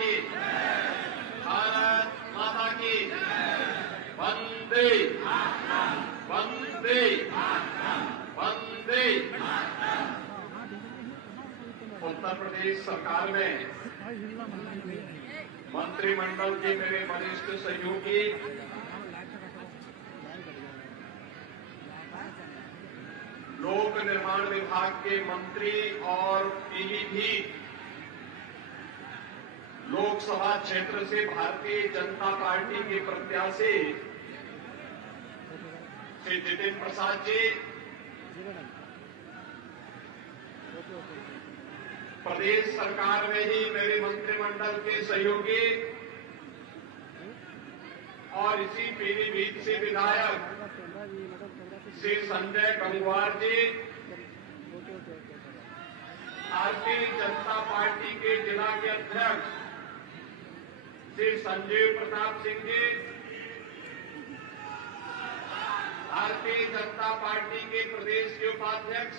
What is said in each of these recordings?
की, भारत माता की, वंदे वंदे वंदे। उत्तर प्रदेश सरकार में मंत्रिमंडल के मेरे वरिष्ठ सहयोगी, लोक निर्माण विभाग के मंत्री और पीलीभीत लोकसभा क्षेत्र से भारतीय जनता पार्टी के प्रत्याशी श्री जितिन प्रसाद जी, प्रदेश सरकार में ही मेरे मंत्रिमंडल के सहयोगी और इसी पीलीभीत से विधायक श्री संजय गंगवार जी, भारतीय जनता पार्टी के जिला के अध्यक्ष श्री संजीव प्रताप सिंह जी, भारतीय जनता पार्टी के प्रदेश के उपाध्यक्ष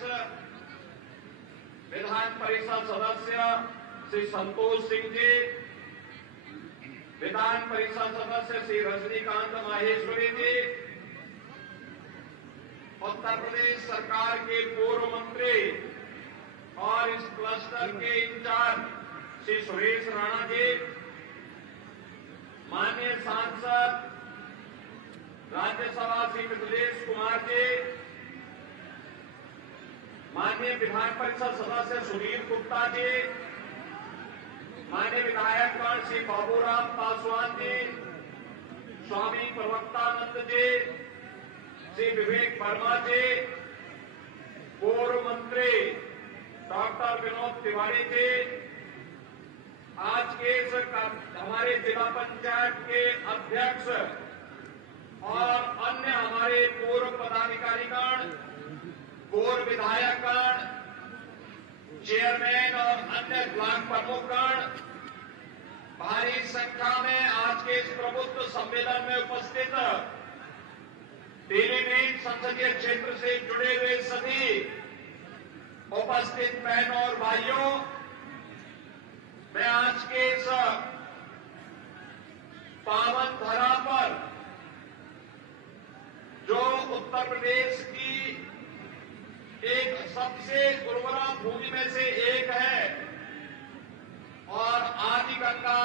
विधान परिषद सदस्य श्री संतोष सिंह जी, विधान परिषद सदस्य श्री रजनीकांत माहेश्वरी जी, उत्तर प्रदेश सरकार के पूर्व मंत्री और इस क्लस्टर के इंचार्ज श्री सुरेश राणा जी, माननीय सांसद राज्यसभा श्री मिथिलेश कुमार जी, माननीय विधान परिषद सदस्य सुनील गुप्ता जी, माननीय विधायकगण श्री बाबूराम पासवान जी, स्वामी प्रवक्तानंद जी, श्री विवेक वर्मा जी, पूर्व मंत्री डॉक्टर विनोद तिवारी जी, आज के इस हमारे जिला पंचायत के अध्यक्ष और अन्य हमारे पूर्व पदाधिकारीगण, पूर्व विधायकगण, चेयरमैन और अन्य ब्लॉक प्रमुखगण, भारी संख्या में आज के इस प्रबुद्ध सम्मेलन में उपस्थित पीलीभीत संसदीय क्षेत्र से जुड़े हुए सभी उपस्थित बहनों और भाइयों, मैं आज के इस पावन धरा पर जो उत्तर प्रदेश की एक सबसे उर्वरा भूमि में से एक है और आदि गंगा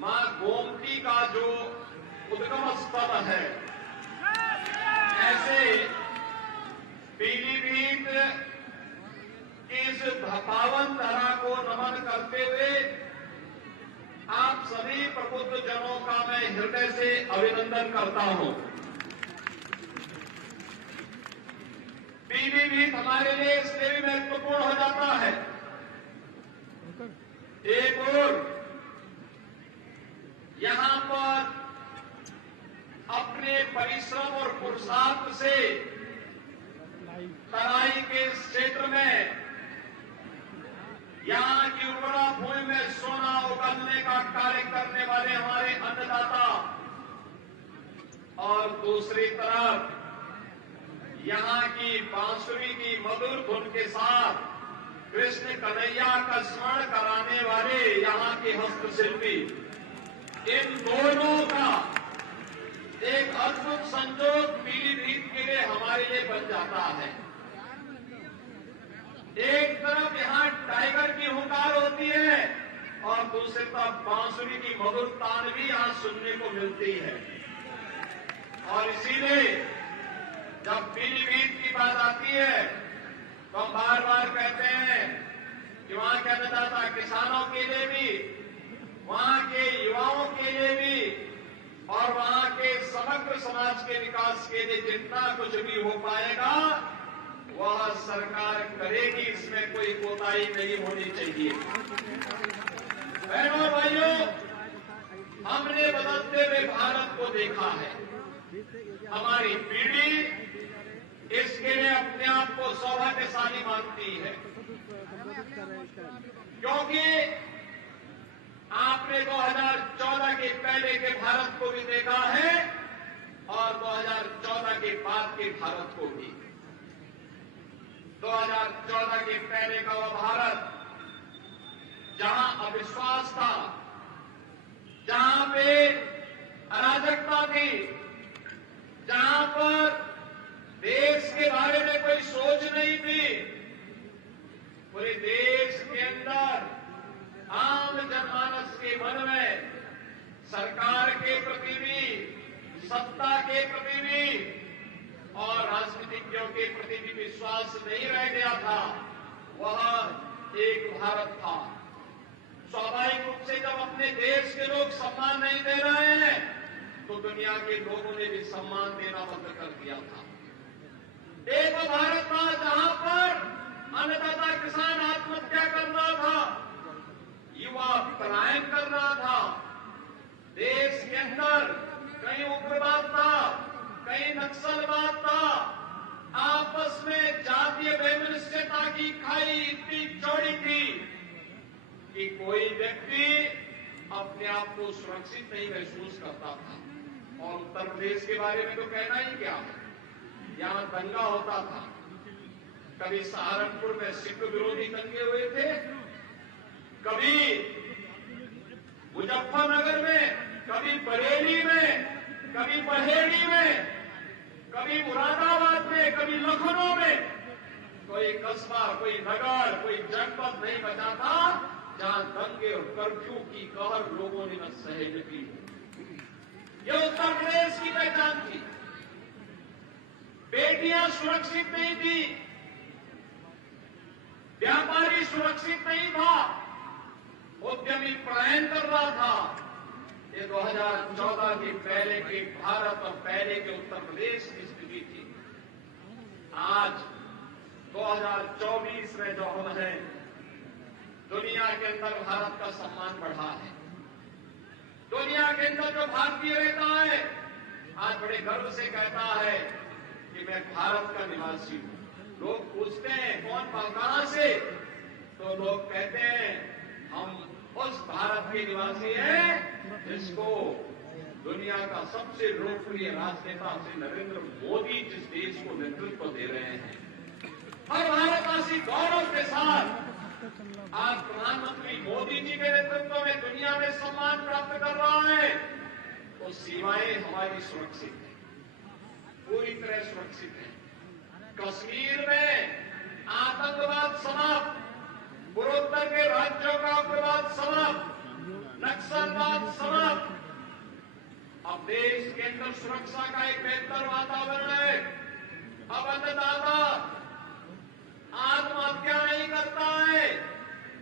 मां गोमती का जो उद्गम स्थल है, ऐसे पीलीभीत की इस पावन धरा को नमन करते हुए आप सभी प्रबुद्ध जनों का मैं हृदय से अभिनंदन करता हूं। पीलीभीत हमारे लिए इसलिए भी महत्वपूर्ण हो जाता है, एक और यहां पर अपने परिश्रम और पुरुषार्थ से तराई के इस क्षेत्र में यहां की उर्वरा भूमि में सोना उगलने का कार्य करने वाले हमारे अन्नदाता, और दूसरी तरफ यहां की बांसुरी की मधुर धुन के साथ कृष्ण कन्हैया का स्मरण कराने वाले यहां के हस्तशिल्पी, इन दोनों का एक अद्भुत संयोग पीलीभीत के लिए हमारे लिए बन जाता है। एक तरफ यहां टाइगर की हुंकार होती है और दूसरी तरफ बांसुरी की मधुर तान भी यहां सुनने को मिलती है, और इसीलिए जब पीलीभीत की बात आती है तो हम बार बार कहते हैं कि वहां के अन्नदाता किसानों के लिए भी, वहां के युवाओं के लिए भी और वहां के समग्र समाज के विकास के लिए जितना कुछ भी हो पाएगा वह सरकार करेगी, इसमें कोई कोताही नहीं होनी चाहिए। बहनों भाइयों, हमने बदलते हुए भारत को देखा है, हमारी पीढ़ी इसके लिए अपने आप को सौभाग्यशाली मानती है, क्योंकि आपने 2014 के पहले के भारत को भी देखा है और 2014 के बाद के भारत को भी। 2014 के पहले का वह भारत जहां अविश्वास था, जहां पे अराजकता थी, जहां पर देश के बारे में कोई सोच नहीं थी, पूरे देश के अंदर आम जनमानस के मन में सरकार के प्रति भी, सत्ता के प्रति भी और राजनीतिज्ञों के प्रति भी विश्वास नहीं रह गया था। वह एक भारत था। स्वाभाविक रूप से जब अपने देश के लोग सम्मान नहीं दे रहे हैं तो दुनिया के लोगों ने भी सम्मान देना बंद कर दिया था। एक वो भारत था जहां पर अन्नदाता किसान आत्महत्या कर रहा था, युवा पलायन कर रहा था, देश के अंदर कहीं उग्रवाद था, कहीं नक्सलवाद था, आपस में जातीय वैमनस्यता की खाई इतनी चौड़ी थी कि कोई व्यक्ति अपने आप को सुरक्षित नहीं महसूस करता था। और उत्तर प्रदेश के बारे में तो कहना ही क्या, यहां दंगा होता था। कभी सहारनपुर में सिख विरोधी दंगे हुए थे, कभी मुजफ्फरनगर में, कभी बरेली में, कभी बहेड़ी में, कभी मुरादाबाद में, कभी लखनऊ में। कोई कस्बा, कोई नगर, कोई जनपद नहीं बचा था जहां दंगे और कर्फ्यू की कहर लोगों ने न सहे की। यह उत्तर प्रदेश की पहचान थी। बेटियां सुरक्षित नहीं थी, व्यापारी सुरक्षित नहीं था, उद्यमी पलायन कर रहा था। ये 2014 के पहले के भारत और पहले के उत्तर प्रदेश की स्थिति थी। आज 2024 में जो हम हैं, दुनिया के अंदर भारत का सम्मान बढ़ा है। दुनिया के अंदर जो भारतीय रहता है आज बड़े गर्व से कहता है कि मैं भारत का निवासी हूं। लोग पूछते हैं कौन कहां से, तो लोग कहते हैं हम उस भारत के निवासी हैं जिसको दुनिया का सबसे लोकप्रिय राजनेता श्री नरेंद्र मोदी जिस देश को नेतृत्व दे रहे हैं। हर भारतवासी गौरव के साथ आज प्रधानमंत्री मोदी जी के नेतृत्व में दुनिया में सम्मान प्राप्त कर रहा है। तो सीमाएं हमारी सुरक्षित है, पूरी तरह सुरक्षित है। कश्मीर में आतंकवाद समाप्त, पूर्वोत्तर के राज्यों का उग्रवाद समाप्त, नक्सलवाद समाप्त। अब देश के अंदर सुरक्षा का एक बेहतर वातावरण है। अब अन्नदाता आत्महत्या नहीं करता है,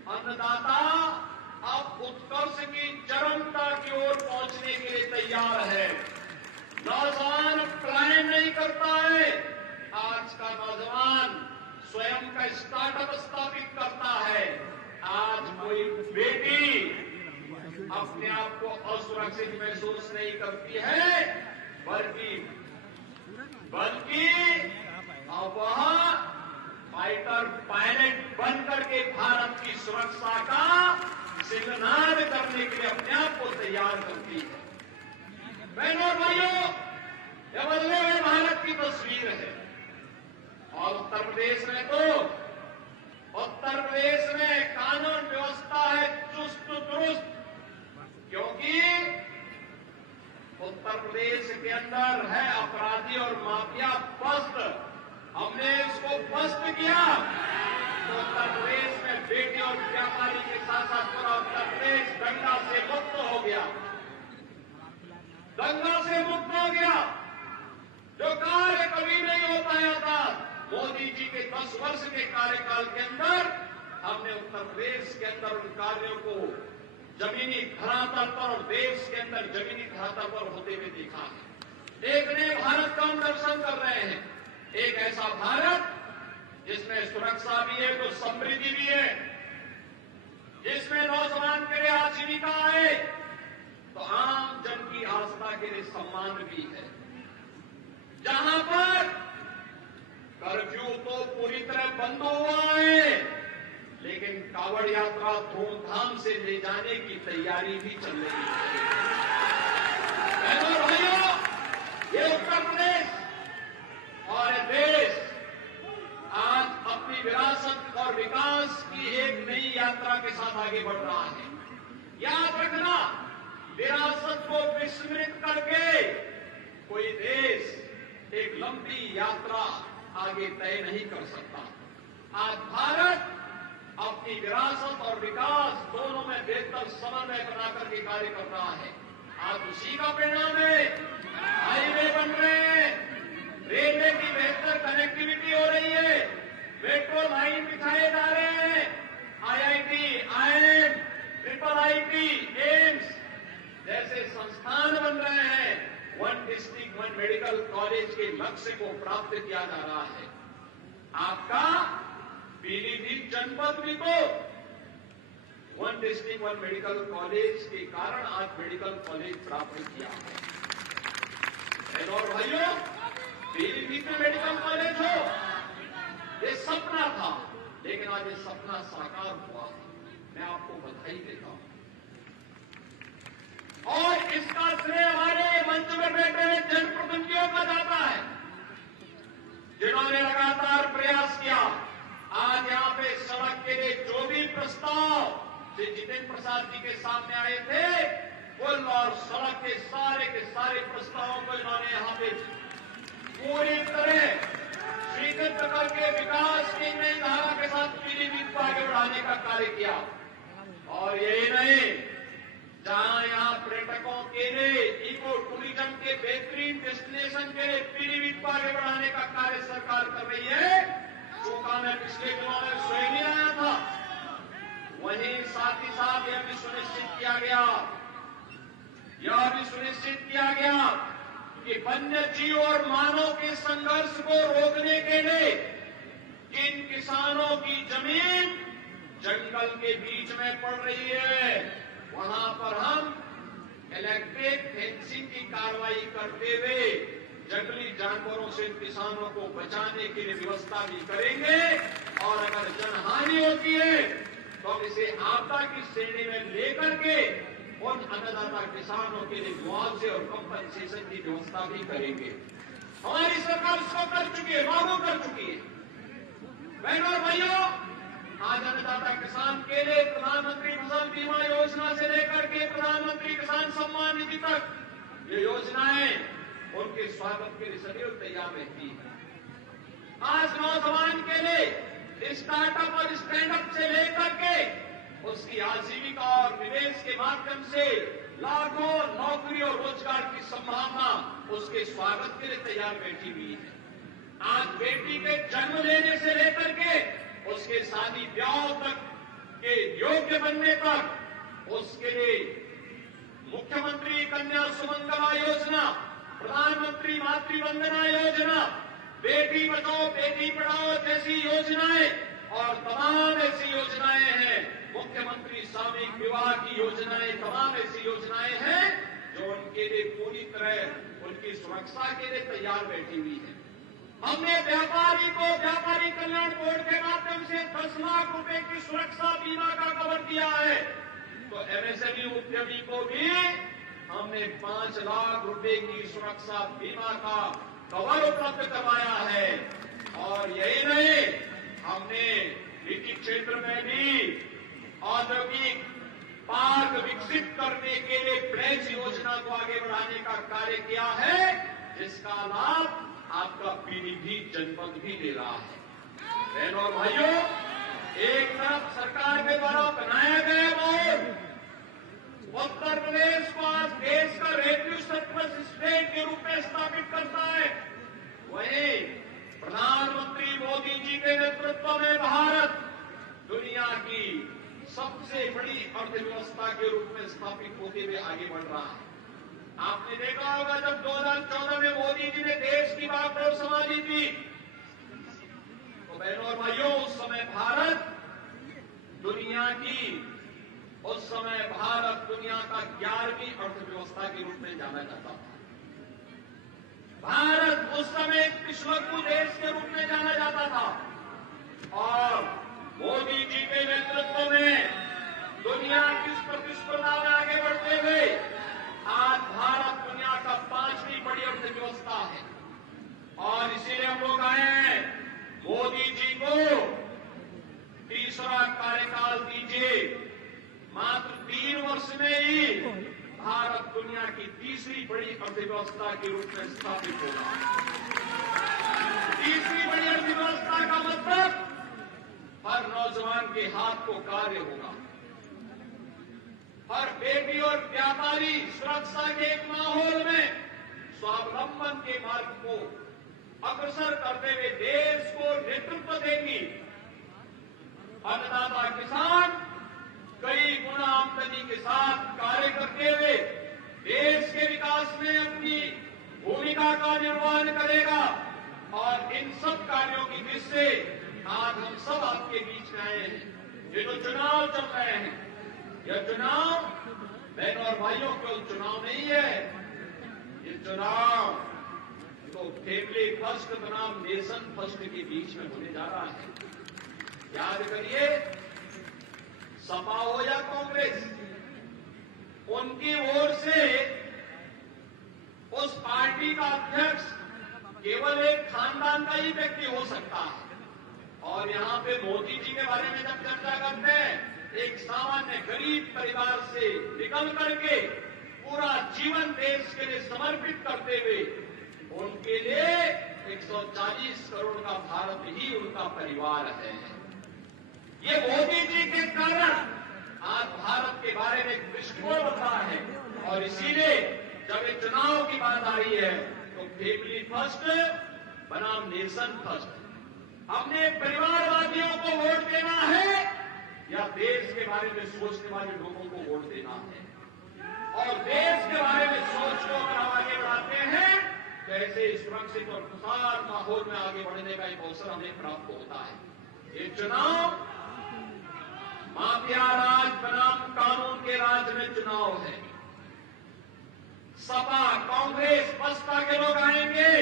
अन्नदाता अब उत्कर्ष की चरमता की ओर पहुंचने के लिए तैयार है। नौजवान पलायन नहीं करता है। आज का नौजवान स्वयं का स्टार्टअप स्थापित करता है। आज कोई बेटी अपने आप को असुरक्षित महसूस नहीं करती है, बल्कि अब वह फाइटर पायलट बनकर के भारत की सुरक्षा का सिंगनाद करने के लिए अपने आप को तैयार करती है। बहनों और भाइयों, यह बदले हुए भारत की तस्वीर है। और उत्तर प्रदेश में कानून व्यवस्था है चुस्त दुरुस्त, क्योंकि उत्तर प्रदेश के अंदर है अपराधी और माफिया पस्त। हमने इसको पस्त किया तो उत्तर प्रदेश में बेटी और व्यापारी के साथ साथ पूरा उत्तर प्रदेश दंगा से मुक्त हो गया। दंगा से मुक्त हो गया। जो कार्य कभी नहीं हो पाया था, मोदी जी के 10 वर्ष के कार्यकाल के अंदर हमने उत्तर प्रदेश के अंदर उन कार्यों को जमीनी धरातल पर और देश के अंदर जमीनी धरातल पर होते हुए देखा है। एक नए भारत का हम दर्शन कर रहे हैं। एक ऐसा भारत जिसमें सुरक्षा भी है तो समृद्धि भी है, जिसमें नौजवान के लिए आजीविका है तो आम जन की आस्था के लिए सम्मान भी है, जहां पर कर्फ्यू तो पूरी तरह बंद हुआ है, लेकिन कावड़ यात्रा धूमधाम से ले जाने की तैयारी भी चल रही है। बहनों और भाइयों, ये उत्तर प्रदेश और देश आज अपनी विरासत और विकास की एक नई यात्रा के साथ आगे बढ़ रहा है। याद रखना, विरासत को विस्मृत करके कोई देश एक लंबी यात्रा आगे तय नहीं कर सकता। आज भारत अपनी विरासत और विकास दोनों में बेहतर समन्वय बनाकर के कार्य कर रहा है। आज उसी का परिणाम है, हाईवे बन रहे हैं, रेलवे की बेहतर कनेक्टिविटी हो रही है, मेट्रो लाइन बिछाए जा रहे हैं, IIT, IIM, IIT, एम्स जैसे संस्थान बन रहे हैं। One district one medical college के लक्ष्य को प्राप्त किया जा रहा है। आपका पीलीभीत जनपद भी तो one district one medical college के कारण आज मेडिकल कॉलेज प्राप्त किया है। और भाइयों, पीलीभीत में मेडिकल कॉलेज हो, ये सपना था, लेकिन आज ये सपना साकार हुआ। मैं आपको बधाई देता हूं और इसका श्रेय हमारे मंच में बैठे हुए जनप्रतिनिधियों का जाता है, जिन्होंने लगातार प्रयास किया। आज यहां पे सड़क के लिए जो भी प्रस्ताव श्री जितेंद्र प्रसाद जी के सामने आए थे, पुल और सड़क के सारे प्रस्तावों को इन्होंने यहां पे पूरी तरह स्वीकृत करके विकास की नई धारा के साथ पीलीभीत को आगे बढ़ाने का कार्य किया। और यही नहीं, जहां यहां पर्यटकों के लिए इको टूरिज्म के बेहतरीन डेस्टिनेशन के लिए पीलीभीत को आगे बढ़ाने का कार्य सरकार कर रही है। चोखा में पिछले दिनों में स्वयं आया था, वहीं साथ ही साथ यह भी सुनिश्चित किया गया कि वन्य जीव और मानव के संघर्ष को रोकने के लिए जिन किसानों की जमीन जंगल के बीच में पड़ रही है, वहां पर हम इलेक्ट्रिक फेंसिंग की कार्रवाई करते हुए जंगली जानवरों से किसानों को बचाने के लिए व्यवस्था भी करेंगे। और अगर जनहानि होती है तो हम इसे आपदा की श्रेणी में लेकर के उन अन्नदाता किसानों के लिए मुआवजे और कंपनसेशन की व्यवस्था भी करेंगे। हमारी सरकार इसको कर चुकी है, लागू कर चुकी है। बहनों और भाइयों, आज अन्नदाता किसान के लिए प्रधानमंत्री फसल बीमा योजना से लेकर के प्रधानमंत्री किसान सम्मान निधि तक ये योजनाएं उनके स्वागत के लिए सदैव तैयार रहती है। आज नौजवान के लिए स्टार्टअप और स्टैंडअप से लेकर के उसकी आजीविका और निवेश के माध्यम से लाखों नौकरी और रोजगार की संभावना उसके स्वागत के लिए तैयार बैठी हुई है। आज बेटी के जन्म लेने से लेकर के उसके शादी ब्याह तक के योग्य बनने तक उसके लिए मुख्यमंत्री कन्या सुमंगला योजना, प्रधानमंत्री मातृ वंदना योजना, बेटी बचाओ बेटी पढ़ाओ जैसी योजनाएं और तमाम ऐसी योजनाएं हैं, मुख्यमंत्री सामूहिक विवाह की योजनाएं, तमाम ऐसी योजनाएं हैं जो उनके लिए पूरी तरह उनकी सुरक्षा के लिए तैयार बैठी हुई है। हमने व्यापारी को व्यापारी कल्याण बोर्ड के माध्यम से 10 लाख रुपए की सुरक्षा बीमा का कवर दिया है, तो एमएसएमई उद्यमी को भी हमने 5 लाख रुपए की सुरक्षा बीमा का कवर उपलब्ध करवाया है। और यही नहीं, हमने निजी क्षेत्र में भी औद्योगिक पार्क विकसित करने के लिए प्लेस योजना को आगे बढ़ाने का कार्य किया है, जिसका लाभ आपका पीलीभीत जनपद भी ले रहा है। बहनों और भाइयों, एक तरफ सरकार के द्वारा बनाया गया बोर्ड उत्तर प्रदेश को आज देश का रेवेन्यू सरप्लस स्टेट के रूप में स्थापित करता है, वहीं प्रधानमंत्री मोदी जी के नेतृत्व में भारत दुनिया की सबसे बड़ी अर्थव्यवस्था के रूप में स्थापित होते हुए आगे बढ़ रहा है। आपने देखा होगा जब 2014 में मोदी जी ने देश की बागडोर संभाली थी, तो बहनों और भाइयों, उस समय भारत दुनिया का 11वीं अर्थव्यवस्था के रूप में जाना जाता था। भारत उस समय एक पिछड़कू देश के रूप में जाना जाता था, और मोदी जी के नेतृत्व में दुनिया की इस प्रतिस्पर्धा में आगे बढ़ते हुए आज भारत दुनिया का 5वीं बड़ी अर्थव्यवस्था है। और इसीलिए हम लोग आए हैं मोदी जी को भारत दुनिया की तीसरी बड़ी अर्थव्यवस्था के रूप में स्थापित होगा। तीसरी बड़ी अर्थव्यवस्था का मतलब हर नौजवान के हाथ को कार्य होगा, हर बेटी और व्यापारी सुरक्षा के एक माहौल में स्वावलंबन के मार्ग को अग्रसर करते हुए देश को नेतृत्व देगी। अन्नदाता किसान कई गुना आमदनी के साथ कार्य करते हुए देश के विकास में अपनी भूमिका का निर्वहन करेगा। और इन सब कार्यों की दृष्टि से आज हम सब आपके बीच में आए हैं। ये जो चुनाव चल रहे हैं, यह चुनाव बहनों और भाइयों केवल चुनाव नहीं है, ये चुनाव तो फैमिली फर्स्ट बनाम नेशन फर्स्ट के बीच में होने जा रहा है। याद करिए, सपा हो या कांग्रेस, उनकी ओर से उस पार्टी का अध्यक्ष केवल एक खानदान का ही व्यक्ति हो सकता है। और यहां पे मोदी जी के बारे में जब चर्चा करते हैं, एक सामान्य गरीब परिवार से निकल करके पूरा जीवन देश के लिए समर्पित करते हुए उनके लिए 140 करोड़ का भारत ही उनका परिवार है। ये मोदी जी के कारण आज भारत के बारे में एक दृष्टिकोण बदला है। और इसीलिए जब ये चुनाव की बात आ रही है तो फैमिली फर्स्ट बनाम नेशन फर्स्ट, हमने परिवारवादियों को वोट देना है या देश के बारे में सोचने वाले लोगों को वोट देना है। और देश के बारे में सोच को अगर हम आगे बढ़ाते हैं तो ऐसे सुरक्षित और खुशहाल माहौल में आगे बढ़ने का एक अवसर हमें प्राप्त होता है। ये चुनाव माफिया राज बनाम कानून के राज में चुनाव है। सपा, कांग्रेस, बसपा के लोग आएंगे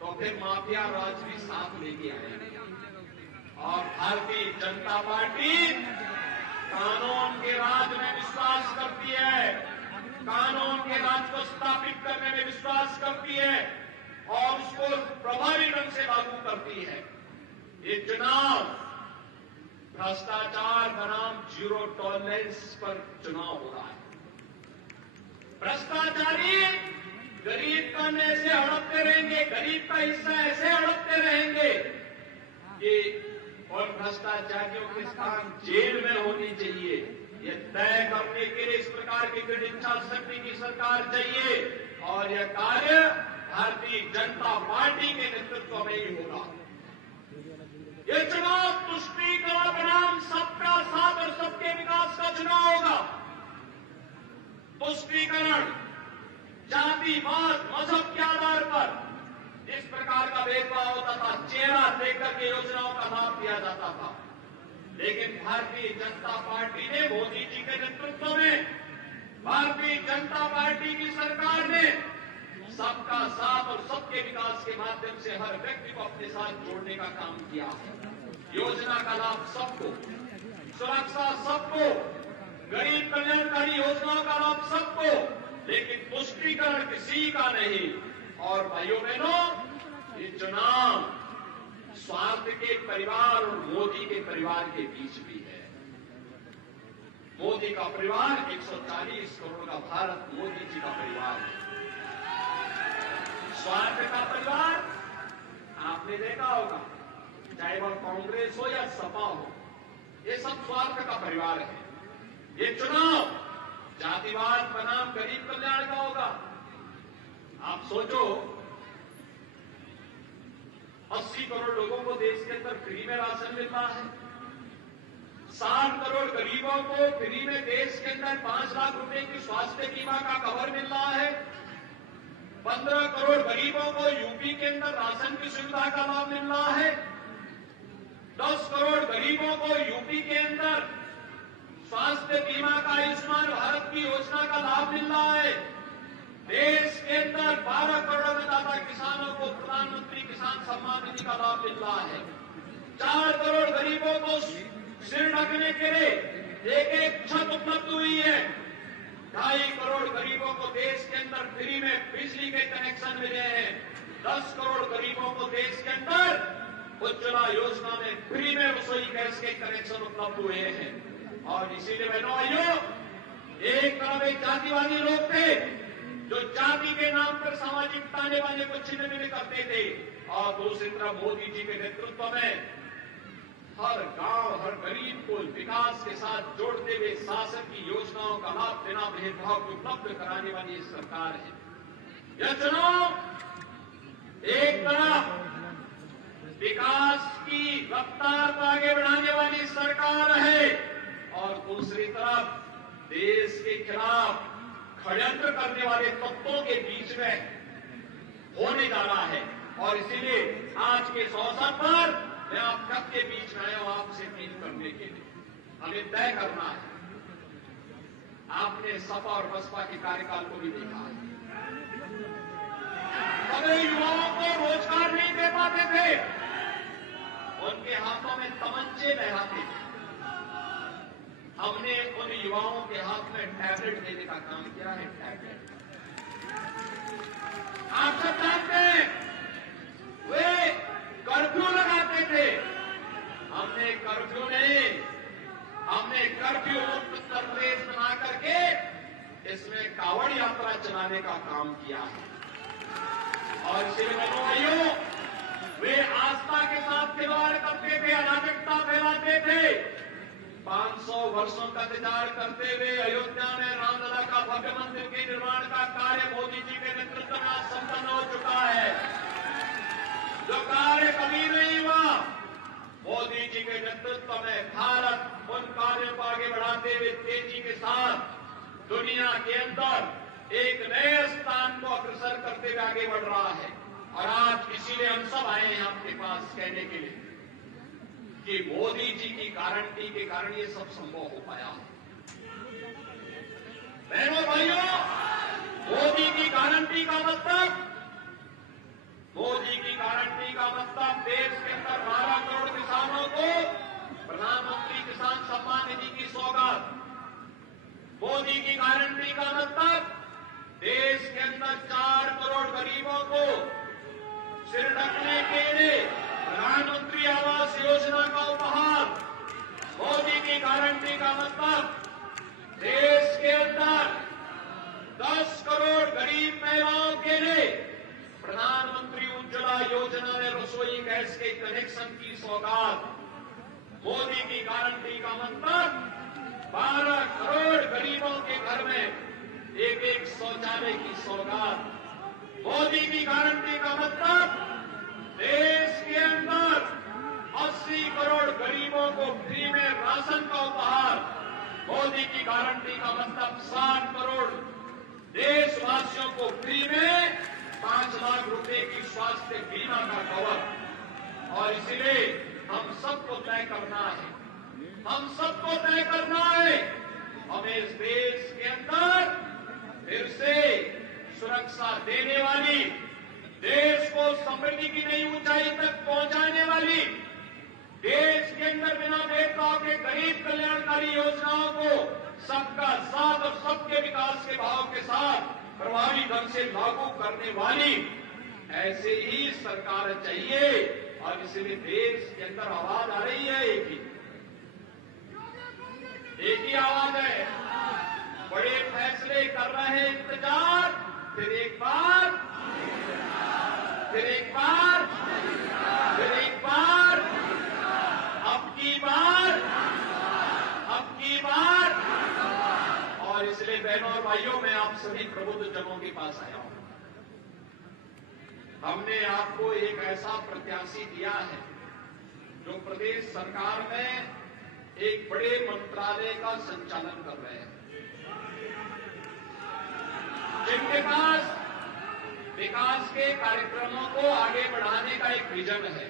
तो फिर माफिया राज भी साथ लेके आएंगे। और भारतीय जनता पार्टी कानून के राज में विश्वास करती है, कानून के राज को स्थापित करने में विश्वास करती है और उसको प्रभावी ढंग से लागू करती है। ये चुनाव भ्रष्टाचार बनाम जीरो टॉलरेंस पर चुनाव हो रहा है। भ्रष्टाचारी गरीब का ऐसे हड़पते रहेंगे, गरीब का हिस्सा ऐसे हड़पते रहेंगे कि और भ्रष्टाचारियों के स्थान जेल में होनी चाहिए। ये तय करने के लिए इस प्रकार की इच्छा शक्ति की सरकार चाहिए और यह कार्य भारतीय जनता पार्टी के नेतृत्व में ही होगा। ये चुनाव तुष्टीकरण बनाम सबका साथ और सबके विकास का चुनाव होगा। तुष्टीकरण जातिवाद मजहब के आधार पर इस प्रकार का भेदभाव होता था, चेहरा देखकर के योजनाओं का लाभ दिया जाता था। लेकिन भारतीय जनता पार्टी ने मोदी जी के नेतृत्व में भारतीय जनता पार्टी की सरकार ने सबका साथ और सबके विकास के माध्यम से हर व्यक्ति को अपने साथ जोड़ने का काम किया। योजना का लाभ सबको, सुरक्षा सबको, गरीब कल्याणकारी योजनाओं का लाभ सबको, लेकिन तुष्टीकरण किसी का नहीं। और भाइयों बहनों, ये चुनाव स्वार्थ के परिवार और मोदी के परिवार के बीच भी है। मोदी का परिवार 140 करोड़ का भारत मोदी जी का परिवार है। स्वार्थ का परिवार आपने देखा होगा, चाहे वह कांग्रेस हो या सपा हो, ये सब स्वार्थ का परिवार है। ये चुनाव जातिवाद बनाम गरीब कल्याण का होगा। आप सोचो, 80 करोड़ लोगों को देश के अंदर फ्री में राशन मिल रहा है, 60 करोड़ गरीबों को फ्री में देश के अंदर 5 लाख रुपए की स्वास्थ्य बीमा का कवर मिल रहा है, 15 करोड़ गरीबों को यूपी के अंदर राशन की सुविधा का लाभ मिल रहा है, 10 करोड़ गरीबों को यूपी के अंदर स्वास्थ्य बीमा का आयुष्मान भारत की योजना का लाभ मिल रहा है। देश के अंदर 12 करोड़ अन्नदाता किसानों को प्रधानमंत्री किसान सम्मान निधि का लाभ मिल रहा है। 4 करोड़ गरीबों को सिर ढकने के लिए एक छत उपलब्ध हुई है। 2.5 करोड़ गरीबों को देश के अंदर फ्री में बिजली के कनेक्शन मिले हैं। 10 करोड़ गरीबों को देश के अंदर उज्ज्वला योजना में फ्री में रसोई गैस के कनेक्शन उपलब्ध हुए हैं। और इसीलिए बहनों भाइयों, एक तरफ वे जातिवादी लोग थे जो जाति के नाम पर सामाजिक ताने बाने को छिन्न भिन्न करते थे, और दूसरी तरफ मोदी जी के नेतृत्व में हर गांव, हर गरीब को विकास के साथ जोड़ते हुए शासन की योजनाओं का लाभ बिना भेदभाव को उपलब्ध कराने वाली ये सरकार है। यह चुनाव एक तरफ विकास की रफ्तार को आगे बढ़ाने वाली सरकार है, और दूसरी तरफ देश के खिलाफ षड्यंत्र करने वाले तत्वों के बीच में होने जा रहा है। और इसीलिए आज के इस अवसर पर मैं आप सबके बीच में आया हूं आपसे अपील करने के लिए। हमें तय करना है। आपने सपा और बसपा के कार्यकाल को भी देखा है, हमें युवाओं को रोजगार नहीं दे पाते थे, उनके हाथों में तमंचे लहराते थे। हमने उन युवाओं के हाथ में टैबलेट देने का काम किया है। टैबलेट आप सब जानते हैं, वे कर्फ्यू लगाते थे, हमने कर्फ्यू मुक्त उत्तर प्रदेश बना करके इसमें कावड़ यात्रा चलाने का काम किया है। और इसलिए बहनों भाइयों, वे आस्था के साथ खिलवाड़ करते थे, अराजकता फैलाते थे। 500 वर्षों का इंतजार करते हुए अयोध्या में रामलला का भव्य मंदिर के निर्माण का कार्य मोदी जी के नेतृत्व में आज संपन्न हो चुका है। जो कार्य कभी नहीं हुआ, मोदी जी के नेतृत्व में भारत उन कार्यों को आगे बढ़ाते हुए तेजी के साथ दुनिया के अंदर एक नए स्थान को अग्रसर करते हुए आगे बढ़ रहा है। और आज इसीलिए हम सब आए हैं आपके पास कहने के लिए कि मोदी जी की गारंटी के कारण ये सब संभव हो पाया है। बहनों भाइयों, मोदी की गारंटी का मतलब देश के अंदर 12 करोड़ किसानों को प्रधानमंत्री किसान सम्मान निधि की सौगात। मोदी की गारंटी का मतलब देश के अंदर 4 करोड़ गरीबों को सिर ढकने के लिए प्रधानमंत्री आवास योजना का उपहार। मोदी की गारंटी का मतलब देश के अंदर 10 करोड़ गरीब महिलाओं के लिए प्रधानमंत्री उज्ज्वला योजना में रसोई गैस के कनेक्शन की सौगात। मोदी की गारंटी का मतलब 12 करोड़ गरीबों के घर में एक शौचालय की सौगात। मोदी की गारंटी का मतलब देश के अंदर 80 करोड़ गरीबों को फ्री में राशन का उपहार। मोदी की गारंटी का मतलब 60 करोड़ देशवासियों को फ्री में 5 लाख रुपए की स्वास्थ्य बीमा का कवर। और इसलिए हम सबको तय करना है, हमें इस देश के अंदर फिर से सुरक्षा देने वाली, देश को समृद्धि की नई ऊंचाई तक पहुंचाने वाली, देश के अंदर बिना भेदभाव के गरीब कल्याणकारी योजनाओं को सबका साथ और सबके विकास के भाव के साथ प्रभावी ढंग से लागू करने वाली ऐसे ही सरकार चाहिए। और इसलिए देश के अंदर आवाज आ रही है, एक ही आवाज है। बड़े फैसले कर रहे हैं इंतजार, फिर एक बार, अब की बार। और इसलिए बहनों और भाइयों, मैं आप सभी प्रबुद्ध जनों के पास आया हूं। हमने आपको एक ऐसा प्रत्याशी दिया है जो प्रदेश सरकार में एक बड़े मंत्रालय का संचालन कर रहे हैं, जिनके पास विकास के कार्यक्रमों को आगे बढ़ाने का एक विजन है,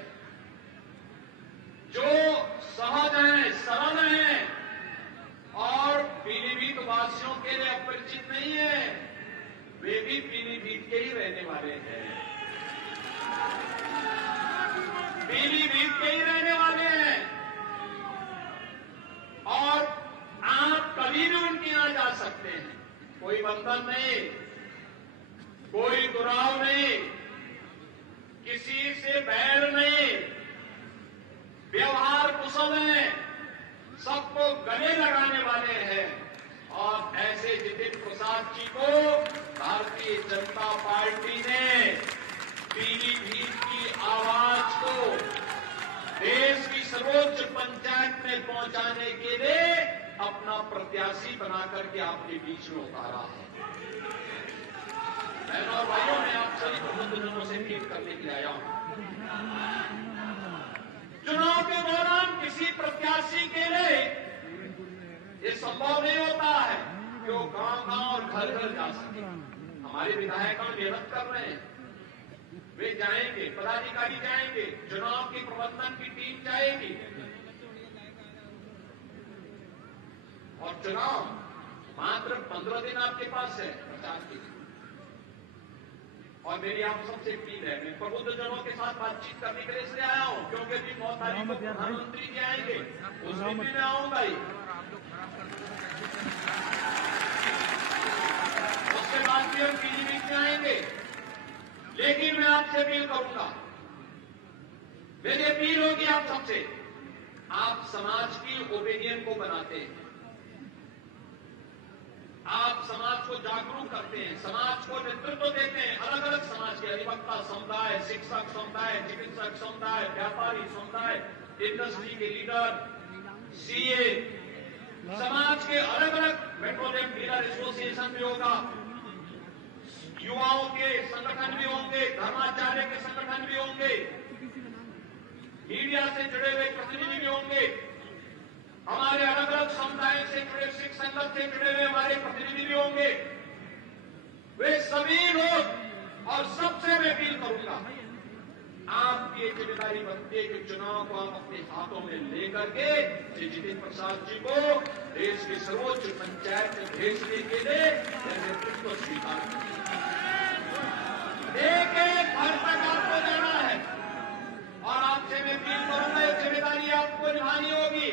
जो सहज है, सरल है और पीलीभीत वासियों के लिए अपरिचित नहीं है। वे भी पीलीभीत के ही रहने वाले हैं, और आप कभी भी उनके यहां जा सकते हैं। कोई बंधन नहीं, कोई दुराव नहीं, किसी से बैर नहीं, व्यवहार कुशल है, सबको गले लगाने वाले हैं। और ऐसे जितिन प्रसाद जी को भारतीय जनता पार्टी ने पीलीभीत की आवाज को देश की सर्वोच्च पंचायत में पहुंचाने के लिए अपना प्रत्याशी बना करके आपके बीच में उतारा है। बहनों और भाइयों, मैं आप सभी प्रबुद्धजनों से भेंट करने के लिए आया हूं। चुनाव के दौरान किसी प्रत्याशी के लिए ये संभव नहीं होता है कि वो गांव-गांव और घर-घर जा सके। हमारे विधायक मेहनत कर रहे हैं, वे जाएंगे, पदाधिकारी जाएंगे, चुनाव की प्रबंधन की टीम जाएगी और चुनाव मात्र 15 दिन आपके पास है प्रचार के लिए। और मेरी आप सबसे अपील है, मैं प्रबुद्धजनों के साथ बातचीत करने के लिए इसलिए आया हूं क्योंकि अभी 9 तारीख को प्रधानमंत्री जी आएंगे, उस दिन भी मैं आऊंगा ही, उसके बाद भी हम पीलीभीत में आएंगे। लेकिन मैं आपसे अपील करूंगा, मेरी अपील होगी आप सबसे, आप समाज की ओपिनियन को बनाते हैं, आप समाज को जागरूक करते हैं, समाज को नेतृत्व देते हैं, अलग अलग समाज के अधिवक्ता समुदाय, शिक्षक समुदाय, चिकित्सक समुदाय, व्यापारी समुदाय, इंडस्ट्री के लीडर, सीए, समाज के अलग अलग पेट्रोलियम डीलर एसोसिएशन भी होगा, युवाओं के संगठन भी होंगे, धर्माचार्य के संगठन भी होंगे, मीडिया से जुड़े हुए प्रतिनिधि भी होंगे, हमारे अलग अलग समुदाय से जुड़े, सिख संगत से जुड़े हुए हमारे प्रतिनिधि भी होंगे। वे सभी लोग और सबसे मैं अपील करूंगा, आपकी ये जिम्मेदारी बनती है कि चुनाव को आप अपने हाथों में लेकर के श्री जितेंद्र प्रसाद जी को देश की सर्वोच्च पंचायत में भेजने के लिए नेतृत्व स्वीकार करें। एक एक घर तक आपको जाना है और आपसे मैं अपील करूंगा, ये जिम्मेदारी आपको निभानी होगी।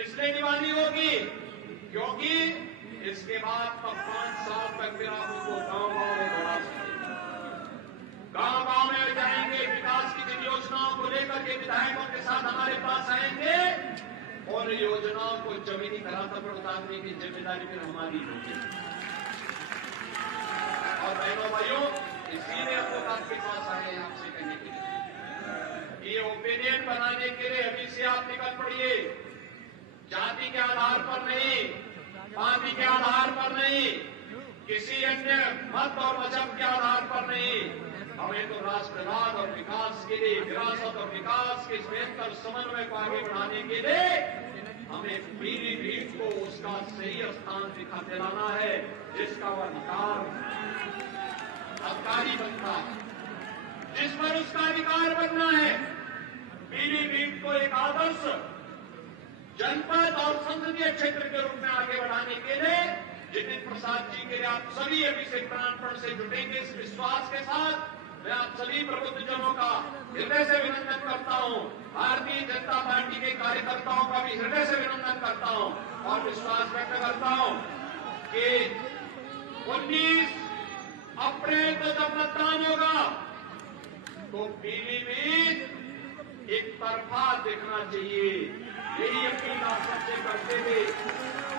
इसलिए निभानी होगी क्योंकि इसके बाद तब 5 साल तक फिर आप उनको गांव-गांव में बढ़ा सकेंगे, गांव-गांव में जाएंगे, विकास की जिन योजनाओं को लेकर के विधायकों के साथ हमारे पास आएंगे और योजनाओं को जमीनी धरातल पर उतारने की जिम्मेदारी फिर हमारी होगी। और बहनों भाइयों, इसीलिए हम लोग आपके पास आए हैं आपसे कहने के लिए, ये ओपिनियन बनाने के लिए अभी से आप निकल पड़िए, जाति के आधार पर नहीं, पार्टी के आधार पर नहीं, किसी अन्य मत और मजहब के आधार पर नहीं, हमें तो राष्ट्रवाद और विकास के लिए, विरासत और विकास के बेहतर समन्वय को आगे बढ़ाने के लिए हमें पीलीभीत को उसका सही स्थान दिलाना है, जिसका वह अधिकारी बनता है, जिस पर उसका अधिकार बनना है। पीलीभीत को एक आदर्श जनपद और संसदीय क्षेत्र के रूप में आगे बढ़ाने के लिए जितेंद्र प्रसाद जी के लिए आप सभी अभी से प्राणपण से जुटेंगे, इस विश्वास के साथ मैं आप सभी प्रबुद्धजनों का हृदय से अभिनंदन करता हूं, भारतीय जनता पार्टी के कार्यकर्ताओं का भी हृदय से अभिनंदन करता हूं और विश्वास व्यक्त करता हूं कि 19 अप्रैल को जब मतदान होगा तो पीलीभीत एक तरफा दिखना चाहिए। यही अपील आप सबसे करते हुए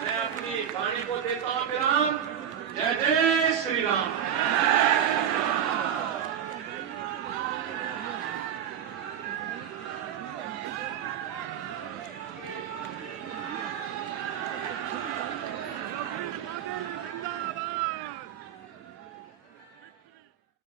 मैं अपनी वाणी को देता हूं विराम। जय जय श्री राम।